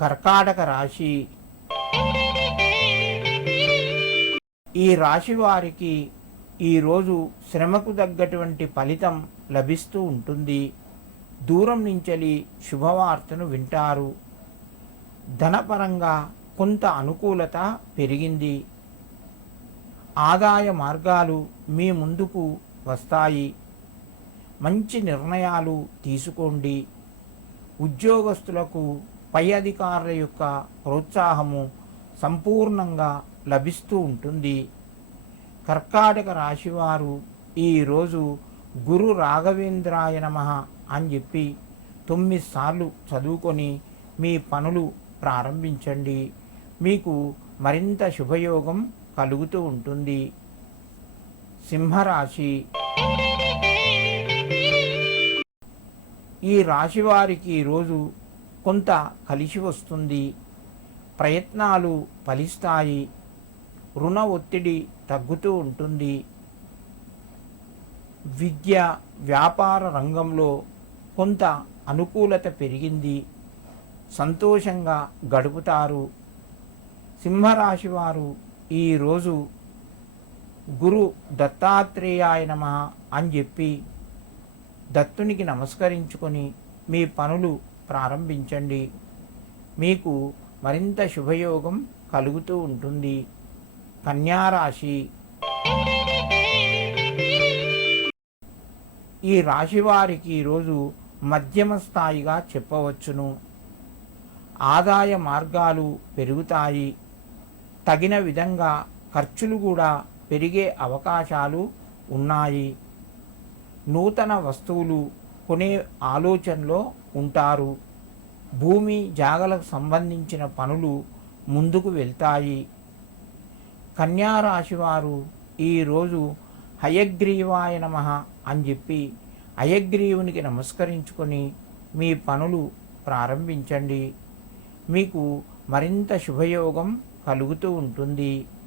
కర్కాటక రాశి. ఈ రాశి వారికి ఈరోజు శ్రమకు తగ్గటువంటి ఫలితం లభిస్తూ ఉంటుంది. దూరం నుంచెలి శుభవార్తను వింటారు. ధనపరంగా కొంత అనుకూలత పెరిగింది. ఆదాయ మార్గాలు మీ ముందుకు వస్తాయి. మంచి నిర్ణయాలు తీసుకోండి. ఉద్యోగస్తులకు పై అధికారుల యొక్క ప్రోత్సాహము సంపూర్ణంగా లభిస్తూ ఉంటుంది. కర్కాటక రాశివారు ఈరోజు గురు రాఘవేంద్రాయ నమః అని చెప్పి 9 సార్లు చదువుకొని మీ పనులు ప్రారంభించండి. మీకు మరింత శుభయోగం కలుగుతూ ఉంటుంది. సింహరాశి. ఈ రాశి వారికి ఈరోజు కొంత కలిసి వస్తుంది. ప్రయత్నాలు ఫలిస్తాయి. రుణ ఒత్తిడి తగ్గుతూ ఉంటుంది. విద్య వ్యాపార రంగంలో కొంత అనుకూలత పెరిగింది. సంతోషంగా గడుపుతారు. సింహరాశి వారు ఈరోజు గురు దత్తాత్రేయాయ నమః అని చెప్పి దత్తునికి నమస్కరించుకొని మీ పనులు ప్రారంభించండి. మీకు మరింత శుభయోగం కలుగుతూ ఉంటుంది. కన్యారాశి. ఈ రాశి వారికి ఈరోజు మధ్యమ స్థాయిగా చెప్పవచ్చును. ఆదాయ మార్గాలు పెరుగుతాయి. తగిన విధంగా ఖర్చులు కూడా పెరిగే అవకాశాలు ఉన్నాయి. నూతన వస్తువులు కొనే ఆలోచనలో ఉంటారు. భూమి జాగలకు సంబంధించిన పనులు ముందుకు వెళ్తాయి. కన్యారాశి వారు ఈరోజు హయగ్రీవాయ నమః అని చెప్పి హయగ్రీవునికి నమస్కరించుకొని మీ పనులు ప్రారంభించండి. మీకు మరింత శుభయోగం కలుగుతూ ఉంటుంది.